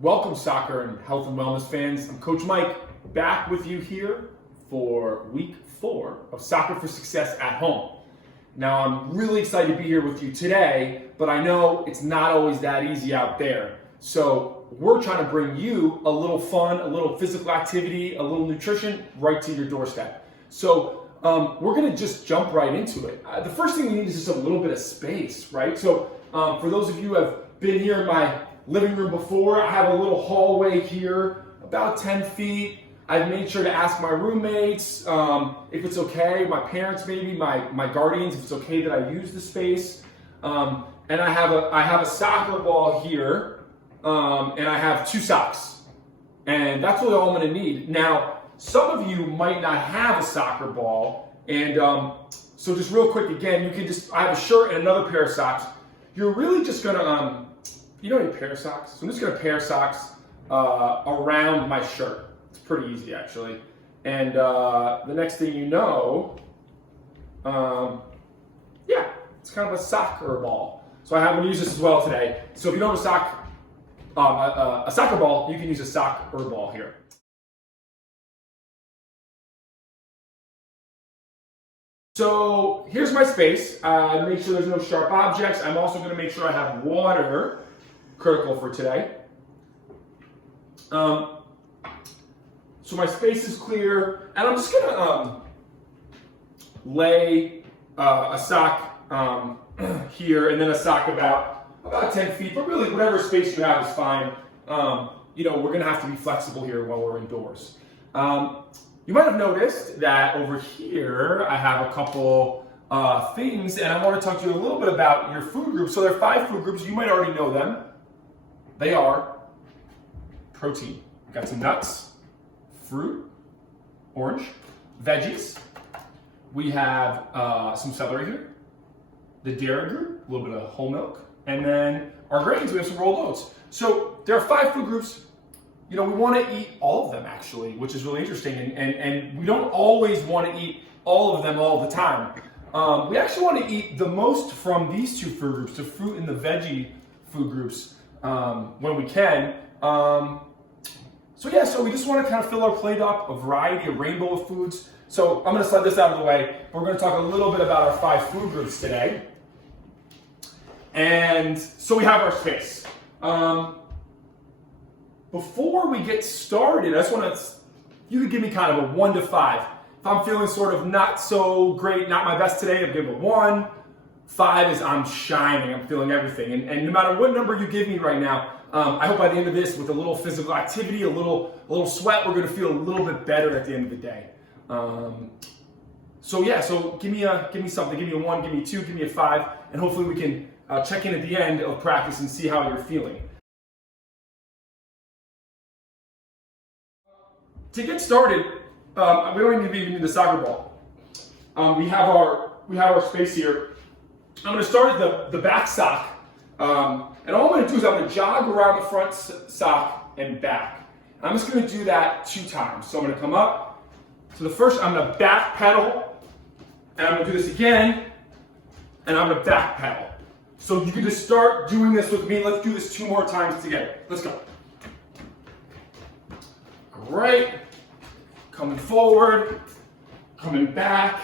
Welcome, soccer and health and wellness fans. I'm Coach Mike, back with you here for week 4 of Soccer for Success at Home. Now, I'm really excited to be here with you today, but I know it's not always that easy out there. So we're trying to bring you a little fun, a little physical activity, a little nutrition right to your doorstep. So we're gonna just jump right into it. The first thing we need is just a little bit of space, right? So for those of you who have been here in my living room before, I have a little hallway here, about 10 feet. I've made sure to ask my roommates if it's okay, my parents maybe, my guardians, if it's okay that I use the space. And I have a soccer ball here, and I have 2 socks. And that's really all I'm gonna need. Now, some of you might not have a soccer ball, and so just real quick again, I have a shirt and another pair of socks. You're really just gonna, you don't need a pair of socks. So I'm just gonna pair socks around my shirt. It's pretty easy actually. And the next thing you know, yeah, it's kind of a soccer ball. So I happen to use this as well today. So if you don't have a soccer ball, you can use a soccer ball here. So here's my space. Make sure there's no sharp objects. I'm also gonna make sure I have water, critical for today. So my space is clear, and I'm just gonna lay a sock here, and then a sock about 10 feet, but really whatever space you have is fine. You know, we're gonna have to be flexible here while we're indoors. You might have noticed that over here I have a couple things, and I want to talk to you a little bit about your food groups. So there are 5 food groups. You might already know them. They are protein. We've got some nuts, fruit, orange, veggies. We have some celery here, the dairy group, a little bit of whole milk, and then our grains, we have some rolled oats. So there are 5 food groups. You know, we want to eat all of them actually, which is really interesting, and we don't always want to eat all of them all the time. We actually want to eat the most from these 2 food groups, the fruit and the veggie food groups, when we can. So we just want to kind of fill our plate up, a variety, a rainbow of foods. So I'm going to slide this out of the way. We're going to talk a little bit about our 5 food groups today. And so we have our space. Before we get started, I just want to, you could give me kind of a 1 to 5. If I'm feeling sort of not so great, not my best today, I'll give it a 1. 5 is I'm shining, I'm feeling everything. And no matter what number you give me right now, I hope by the end of this, with a little physical activity, a little sweat, we're gonna feel a little bit better at the end of the day. So give me something, give me a 1, give me a 2, give me a 5, and hopefully we can check in at the end of practice and see how you're feeling. To get started, we don't even need the soccer ball. We have our space here. I'm going to start at the back sock, and all I'm going to do is I'm going to jog around the front sock and back. I'm just going to do that 2 times. So I'm going to come up. So the first, I'm going to back pedal, and I'm going to do this again, and I'm going to back pedal. So you can just start doing this with me. Let's do this 2 more times together. Let's go. Great. Coming forward, coming back.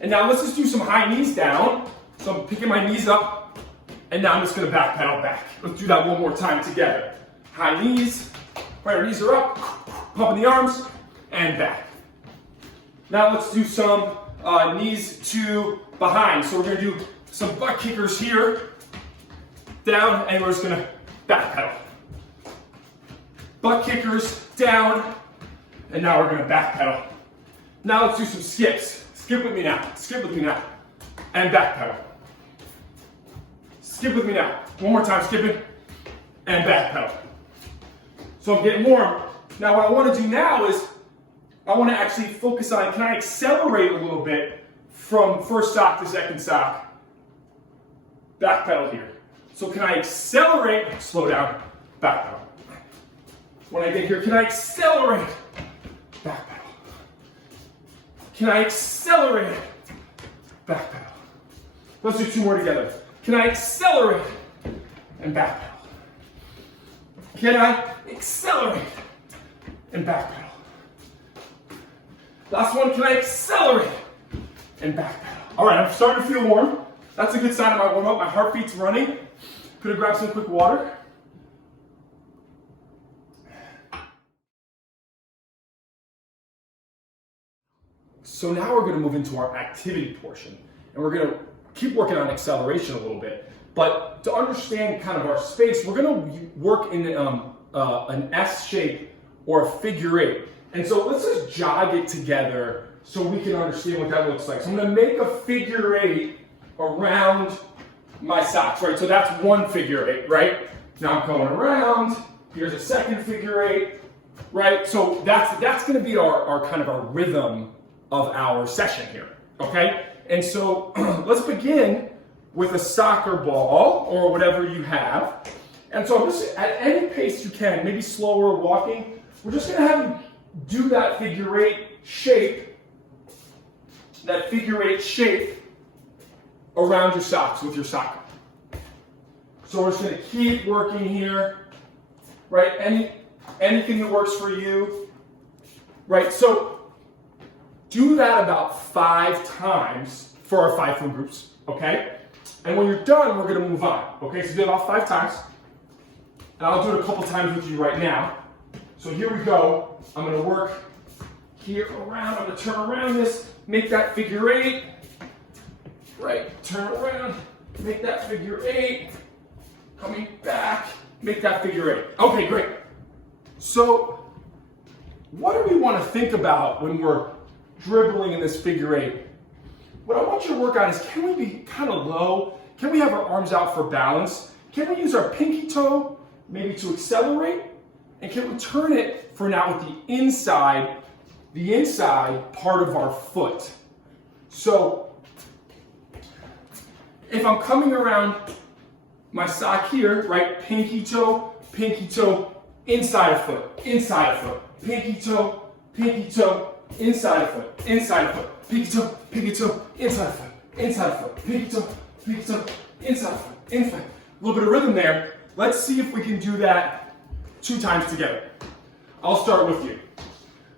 And now let's just do some high knees down. So I'm picking my knees up, and now I'm just gonna back pedal back. Let's do that 1 more time together. High knees, right, our knees are up, pumping the arms, and back. Now let's do some knees to behind. So we're gonna do some butt kickers here, down, and we're just gonna back pedal. Butt kickers, down, and now we're gonna back pedal. Now let's do some skips. Skip with me now, and back pedal. Skip with me now. 1 more time, skipping, and back pedal. So I'm getting warm. Now what I wanna do now is, I wanna actually focus on, can I accelerate a little bit from first sock to second sock? Back pedal here. So can I accelerate, slow down, back pedal. When I get here, can I accelerate? Back pedal. Can I accelerate? Back pedal. Let's do 2 more together. Can I accelerate? And back pedal. can I accelerate and backpedal? Last one, can I accelerate and backpedal? All right, I'm starting to feel warm. That's a good sign of my warm up. My heartbeat's running. Could I grab some quick water? So now we're going to move into our activity portion, and we're going to keep working on acceleration a little bit. But to understand kind of our space, we're going to work in an S shape or a figure eight. And so let's just jog it together so we can understand what that looks like. So I'm going to make a figure eight around my socks, right? So that's one figure eight, right? Now I'm going around. Here's a second figure eight, right? So that's going to be our kind of our rhythm of our session here, okay? And so let's begin with a soccer ball or whatever you have. And so I'm just, at any pace you can, maybe slower walking, we're just gonna have you do that figure eight shape around your socks with your soccer. So we're just gonna keep working here, right? Anything that works for you, right? So do that about 5 times for our 5 foot groups, okay? And when you're done, we're gonna move on, okay? So do it about 5 times. And I'll do it a couple times with you right now. So here we go. I'm gonna work here around. I'm gonna turn around this, make that figure eight, right? Turn around, make that figure eight, coming back, make that figure eight. Okay, great. So what do we wanna think about when we're dribbling in this figure eight? What I want you to work on is, can we be kind of low? Can we have our arms out for balance? Can we use our pinky toe maybe to accelerate? And can we turn it for now with the inside part of our foot? So if I'm coming around my sock here, right, pinky toe, inside of foot, inside of foot, pinky toe, inside of foot, inside of foot, pinky toe, inside of foot, inside of foot, pinky toe, inside of foot, inside. A little bit of rhythm there. Let's see if we can do that 2 times together. I'll start with you.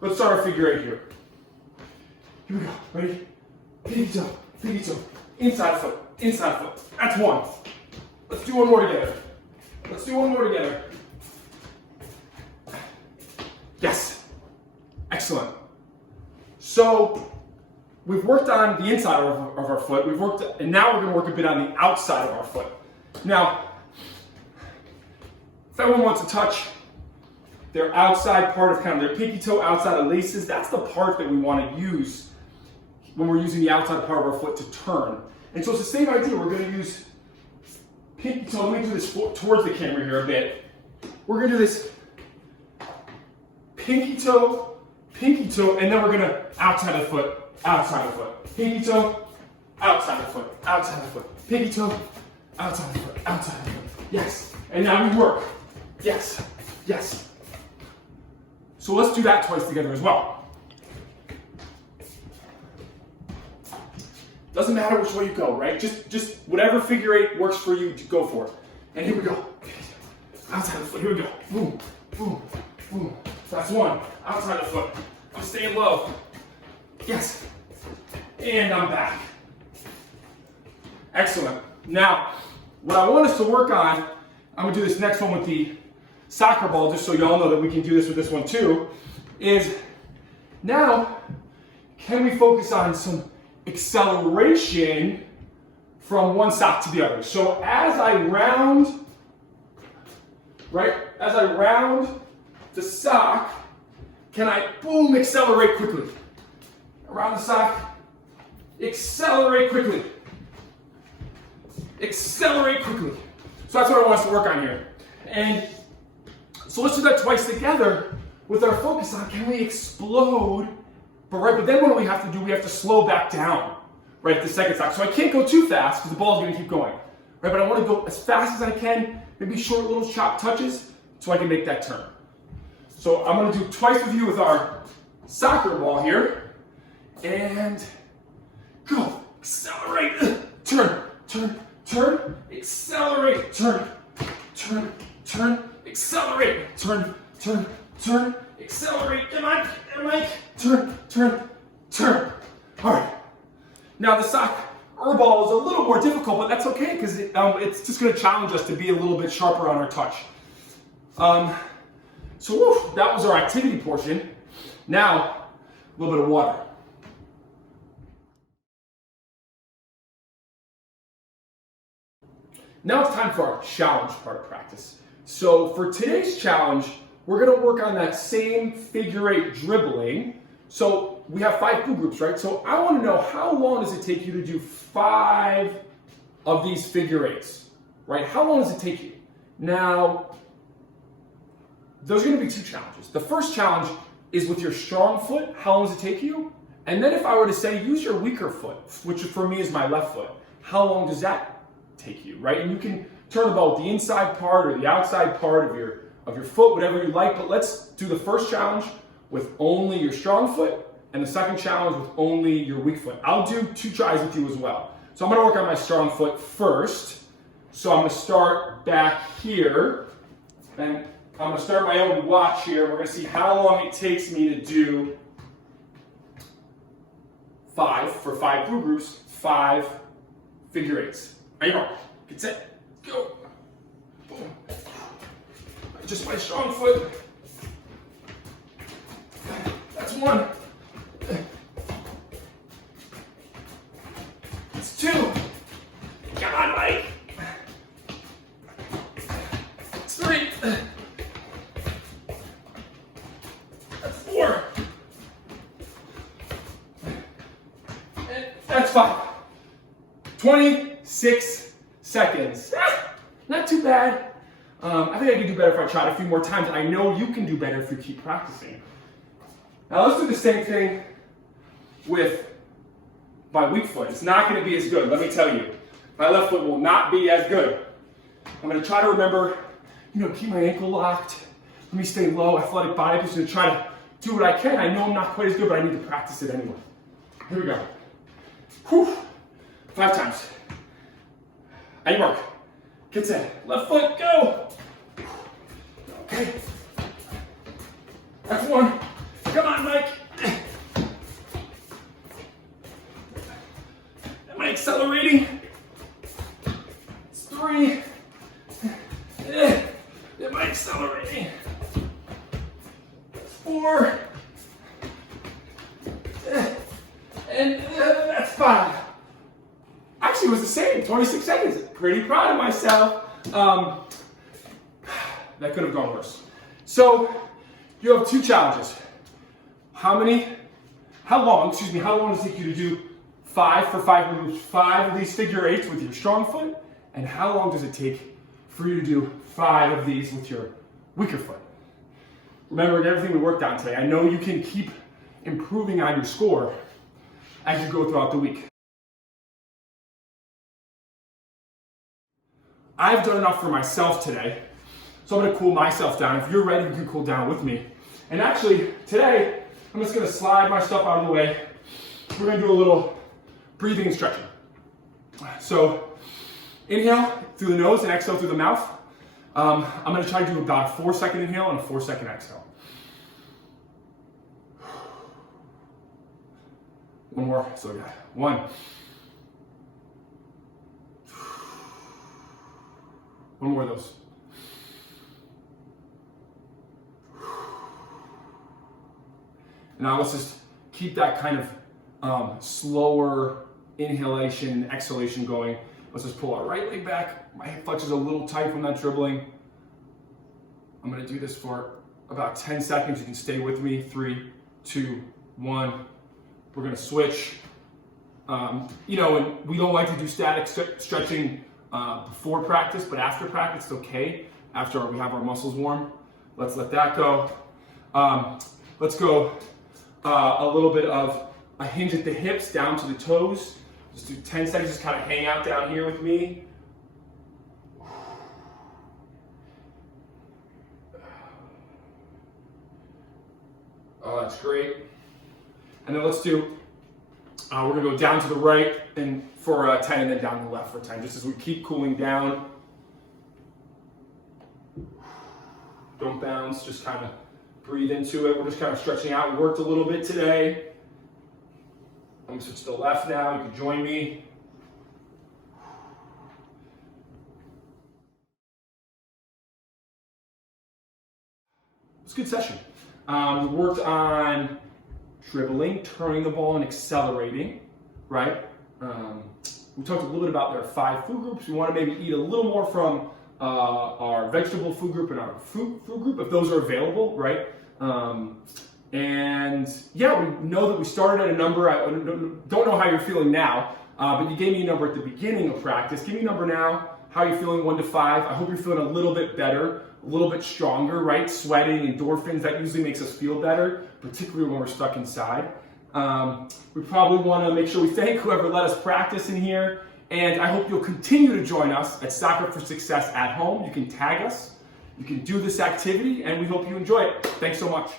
Let's start our figure eight here. Here we go. Ready? Pinky toe, inside foot, inside foot. That's 1. Let's do one more together. Let's do one more together. Yes. Excellent. So we've worked on the inside of our foot. And now we're going to work a bit on the outside of our foot. Now, if everyone wants to touch their outside part of kind of their pinky toe outside of laces, that's the part that we want to use when we're using the outside part of our foot to turn. And so it's the same idea. We're going to use pinky toe. Let me do this towards the camera here a bit. We're going to do this pinky toe, and then we're going to outside of the foot, outside of the foot. Pinky toe, outside of the foot, outside of the foot. Pinky toe, outside of the foot, outside of the foot. Yes. And now we work. Yes. Yes. So let's do that twice together as well. Doesn't matter which way you go, right? Just whatever figure eight works for you, to go for it. And here we go. Outside of the foot. Here we go. Boom, boom, boom. That's 1. Outside of the foot. I'm staying low. Yes. And I'm back. Excellent. Now, what I want us to work on, I'm going to do this next one with the soccer ball, just so y'all know that we can do this with this one too, is now, can we focus on some acceleration from one sock to the other? So as I round, right, as I round the sock, can I, boom, accelerate quickly? Around the sock, accelerate quickly. Accelerate quickly. So that's what I want us to work on here. And so let's do that twice together with our focus on, can we explode? But then what do we have to do? We have to slow back down, right, at the second sock. So I can't go too fast because the ball is going to keep going, right? But I want to go as fast as I can, maybe short little chop touches so I can make that turn. So I'm going to do twice with you with our soccer ball here. And go. Accelerate. Turn, turn, turn. Accelerate. Turn, turn, turn. accelerate, turn, turn, turn, accelerate, come on, Mike, turn, turn, turn. All right. Now the sock ball is a little more difficult, but that's okay because it's just going to challenge us to be a little bit sharper on our touch. So that was our activity portion. Now, a little bit of water. Now it's time for our challenge part of practice. So for today's challenge, we're going to work on that same figure eight dribbling. So we have 5 pool groups, right? So I want to know, how long does it take you to do 5 of these figure eights, right? How long does it take you? Now, there's going to be 2 challenges. The first challenge is with your strong foot. How long does it take you? And then if I were to say, use your weaker foot, which for me is my left foot, how long does that take you, right? And you can turn the ball with the inside part or the outside part of your foot, whatever you like. But let's do the first challenge with only your strong foot, and the second challenge with only your weak foot. I'll do 2 tries with you as well. So I'm going to work on my strong foot first. So I'm going to start back here, and I'm going to start my own watch here. We're going to see how long it takes me to do 5 for 5 pool groups, 5 figure eights. Are you ready? Get set, go. Boom. Just my strong foot. That's 1. That's 2. Come on, Mike. That's 3. That's 4. And that's 5. 26 seconds. Not too bad. I think I could do better if I tried a few more times. I know you can do better if you keep practicing. Now let's do the same thing with my weak foot. It's not going to be as good, let me tell you. My left foot will not be as good. I'm going to try to remember, keep my ankle locked. Let me stay low, athletic body. I'm just going to try to do what I can. I know I'm not quite as good, but I need to practice it anyway. Here we go. Whew. 5 times. On your mark. Get set. Left foot, go. Okay. That's 1. Come on, Mike. Am I accelerating? It's 3. Am I accelerating? That's 4. And that's 5. Actually, it was the same, 26 seconds. Pretty proud of myself. That could have gone worse. So, you have 2 challenges. How long does it take you to do 5 for 5 groups, 5 of these figure eights with your strong foot? And how long does it take for you to do 5 of these with your weaker foot? Remember everything we worked on today. I know you can keep improving on your score as you go throughout the week. I've done enough for myself today, so I'm going to cool myself down. If you're ready, you can cool down with me. And actually, today, I'm just going to slide my stuff out of the way. We're going to do a little breathing and stretching. So, inhale through the nose and exhale through the mouth. I'm going to try to do about a 4-second inhale and a 4-second exhale. One more. So we got 1. One more of those. Now let's just keep that kind of slower inhalation and exhalation going. Let's just pull our right leg back. My hip flexors a little tight from that dribbling. I'm going to do this for about 10 seconds. You can stay with me. 3, 2, 1. We're going to switch. And we don't like to do static stretching before practice, but after practice, it's okay. After we have our muscles warm, let's let that go. Let's go a little bit of a hinge at the hips down to the toes. Just do 10 seconds, just kind of hang out down here with me. Oh, that's great. And then let's do, we're gonna go down to the right and for 10 and then down to the left for 10, just as we keep cooling down. Don't bounce, just kind of breathe into it. We're just kind of stretching out. We worked a little bit today. I'm gonna switch to the left now. You can join me. It's a good session. We worked on dribbling, turning the ball, and accelerating, right? We talked a little bit about their 5 food groups. We want to maybe eat a little more from our vegetable food group and our fruit food group, if those are available, right? And yeah, we know that we started at a number. I don't know how you're feeling now, but you gave me a number at the beginning of practice. Give me a number now. How are you feeling, 1 to 5? I hope you're feeling a little bit better, a little bit stronger, right? Sweating, endorphins, that usually makes us feel better, particularly when we're stuck inside. We probably want to make sure we thank whoever let us practice in here. And I hope you'll continue to join us at Soccer for Success at Home. You can tag us. You can do this activity, and we hope you enjoy it. Thanks so much.